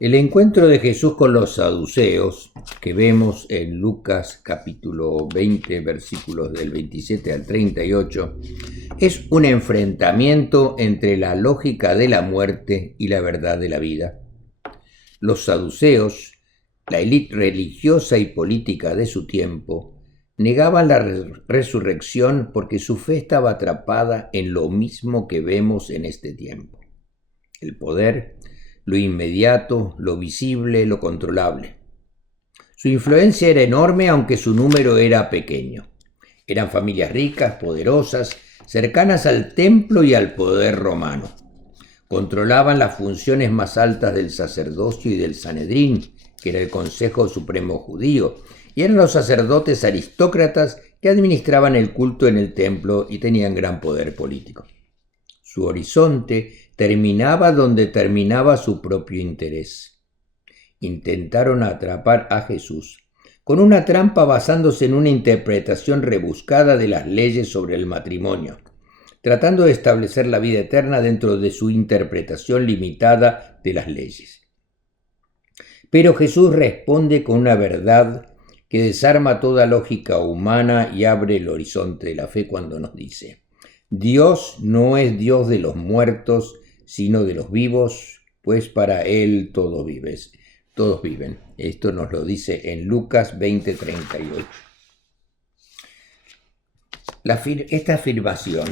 El encuentro de Jesús con los saduceos, que vemos en Lucas capítulo 20, versículos del 27 al 38, es un enfrentamiento entre la lógica de la muerte y la verdad de la vida. Los saduceos, la élite religiosa y política de su tiempo, negaban la resurrección porque su fe estaba atrapada en lo mismo que vemos en este tiempo: el poder, lo inmediato, lo visible, lo controlable. Su influencia era enorme, aunque su número era pequeño. Eran familias ricas, poderosas, cercanas al templo y al poder romano. Controlaban las funciones más altas del sacerdocio y del Sanedrín, que era el Consejo Supremo Judío, y eran los sacerdotes aristócratas que administraban el culto en el templo y tenían gran poder político. Su horizonte terminaba donde terminaba su propio interés. Intentaron atrapar a Jesús con una trampa basándose en una interpretación rebuscada de las leyes sobre el matrimonio, tratando de establecer la vida eterna dentro de su interpretación limitada de las leyes. Pero Jesús responde con una verdad que desarma toda lógica humana y abre el horizonte de la fe cuando nos dice: Dios no es Dios de los muertos, sino de los vivos, pues para Él todos viven. Esto nos lo dice en Lucas 20:38. Esta afirmación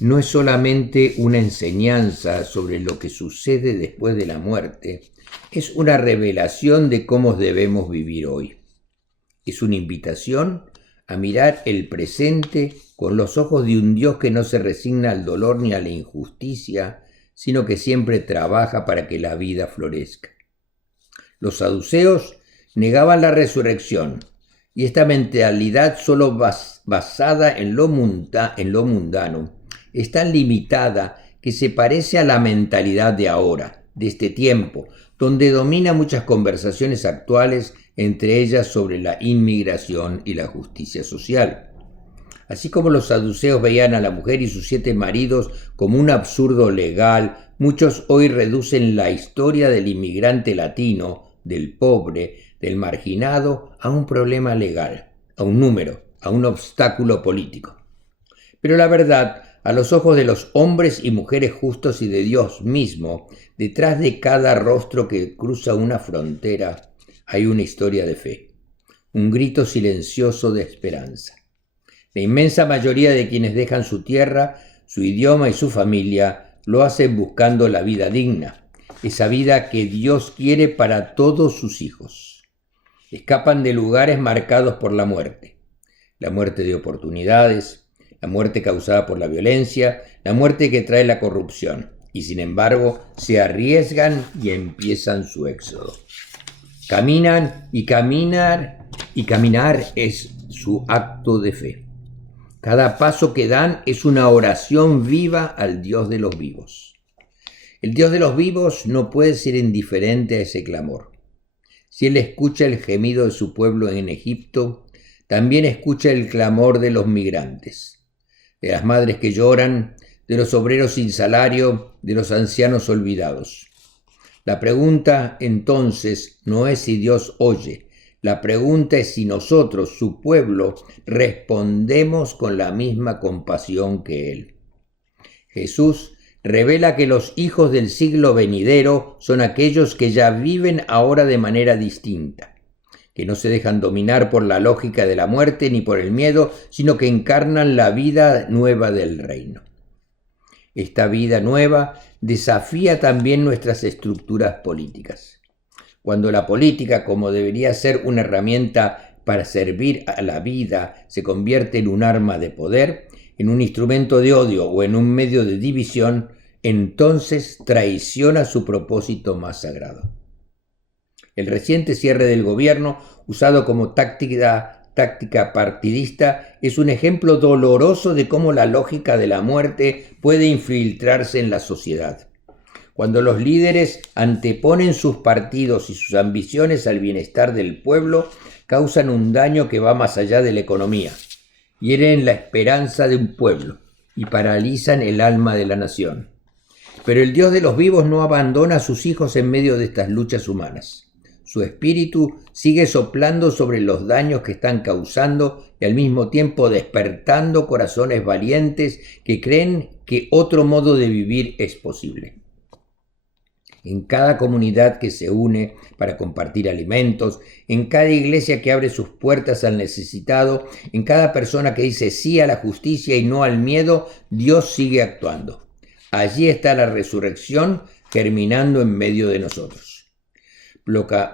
no es solamente una enseñanza sobre lo que sucede después de la muerte, es una revelación de cómo debemos vivir hoy. Es una invitación a mirar el presente con los ojos de un Dios que no se resigna al dolor ni a la injusticia, sino que siempre trabaja para que la vida florezca. Los saduceos negaban la resurrección, y esta mentalidad solo basada en lo mundano es tan limitada que se parece a la mentalidad de ahora, de este tiempo, donde domina muchas conversaciones actuales, entre ellas sobre la inmigración y la justicia social. Así como los saduceos veían a la mujer y sus 7 maridos como un absurdo legal, muchos hoy reducen la historia del inmigrante latino, del pobre, del marginado, a un problema legal, a un número, a un obstáculo político. Pero la verdad, a los ojos de los hombres y mujeres justos y de Dios mismo, detrás de cada rostro que cruza una frontera, hay una historia de fe, un grito silencioso de esperanza. La inmensa mayoría de quienes dejan su tierra, su idioma y su familia lo hacen buscando la vida digna, esa vida que Dios quiere para todos sus hijos. Escapan de lugares marcados por la muerte de oportunidades, la muerte causada por la violencia, la muerte que trae la corrupción, y sin embargo se arriesgan y empiezan su éxodo. Caminan y caminar es su acto de fe. Cada paso que dan es una oración viva al Dios de los vivos. El Dios de los vivos no puede ser indiferente a ese clamor. Si Él escucha el gemido de su pueblo en Egipto, también escucha el clamor de los migrantes, de las madres que lloran, de los obreros sin salario, de los ancianos olvidados. La pregunta entonces no es si Dios oye, la pregunta es si nosotros, su pueblo, respondemos con la misma compasión que Él. Jesús revela que los hijos del siglo venidero son aquellos que ya viven ahora de manera distinta, que no se dejan dominar por la lógica de la muerte ni por el miedo, sino que encarnan la vida nueva del reino. Esta vida nueva desafía también nuestras estructuras políticas. Cuando la política, como debería ser una herramienta para servir a la vida, se convierte en un arma de poder, en un instrumento de odio o en un medio de división, entonces traiciona su propósito más sagrado. El reciente cierre del gobierno, usado como táctica partidista, es un ejemplo doloroso de cómo la lógica de la muerte puede infiltrarse en la sociedad. Cuando los líderes anteponen sus partidos y sus ambiciones al bienestar del pueblo, causan un daño que va más allá de la economía, hieren la esperanza de un pueblo y paralizan el alma de la nación. Pero el Dios de los vivos no abandona a sus hijos en medio de estas luchas humanas. Su espíritu sigue soplando sobre los daños que están causando y al mismo tiempo despertando corazones valientes que creen que otro modo de vivir es posible. En cada comunidad que se une para compartir alimentos, en cada iglesia que abre sus puertas al necesitado, en cada persona que dice sí a la justicia y no al miedo, Dios sigue actuando. Allí está la resurrección germinando en medio de nosotros.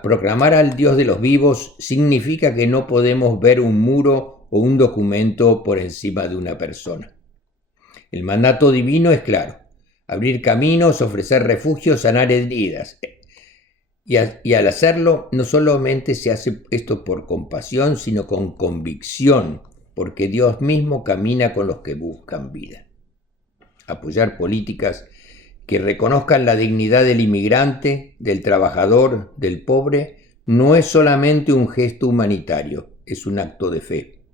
Proclamar al Dios de los vivos significa que no podemos ver un muro o un documento por encima de una persona. El mandato divino es claro: abrir caminos, ofrecer refugio, sanar heridas. Y al hacerlo, no solamente se hace esto por compasión, sino con convicción, porque Dios mismo camina con los que buscan vida. Apoyar políticas que reconozcan la dignidad del inmigrante, del trabajador, del pobre, no es solamente un gesto humanitario, es un acto de fe.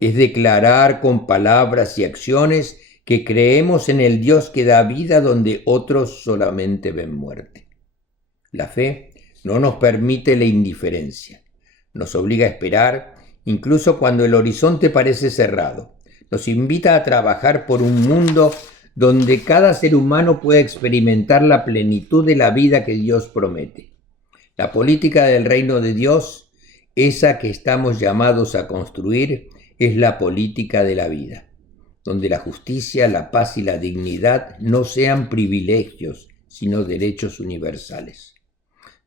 Es declarar con palabras y acciones que creemos en el Dios que da vida donde otros solamente ven muerte. La fe no nos permite la indiferencia, nos obliga a esperar, incluso cuando el horizonte parece cerrado. Nos invita a trabajar por un mundo donde cada ser humano pueda experimentar la plenitud de la vida que Dios promete. La política del reino de Dios, esa que estamos llamados a construir, es la política de la vida, donde la justicia, la paz y la dignidad no sean privilegios, sino derechos universales.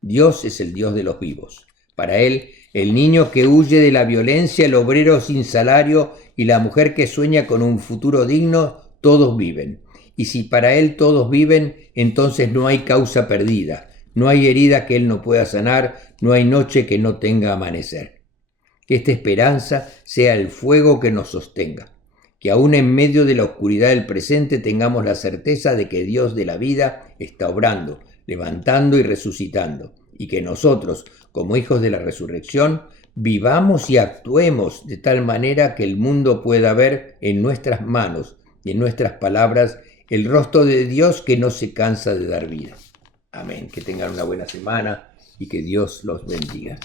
Dios es el Dios de los vivos. Para Él, el niño que huye de la violencia, el obrero sin salario y la mujer que sueña con un futuro digno, todos viven. Y si para Él todos viven, entonces no hay causa perdida, no hay herida que Él no pueda sanar, no hay noche que no tenga amanecer. Que esta esperanza sea el fuego que nos sostenga, que aún en medio de la oscuridad del presente tengamos la certeza de que Dios de la vida está obrando, levantando y resucitando, y que nosotros, como hijos de la resurrección, vivamos y actuemos de tal manera que el mundo pueda ver en nuestras manos y en nuestras palabras el rostro de Dios que no se cansa de dar vida. Amén. Que tengan una buena semana y que Dios los bendiga.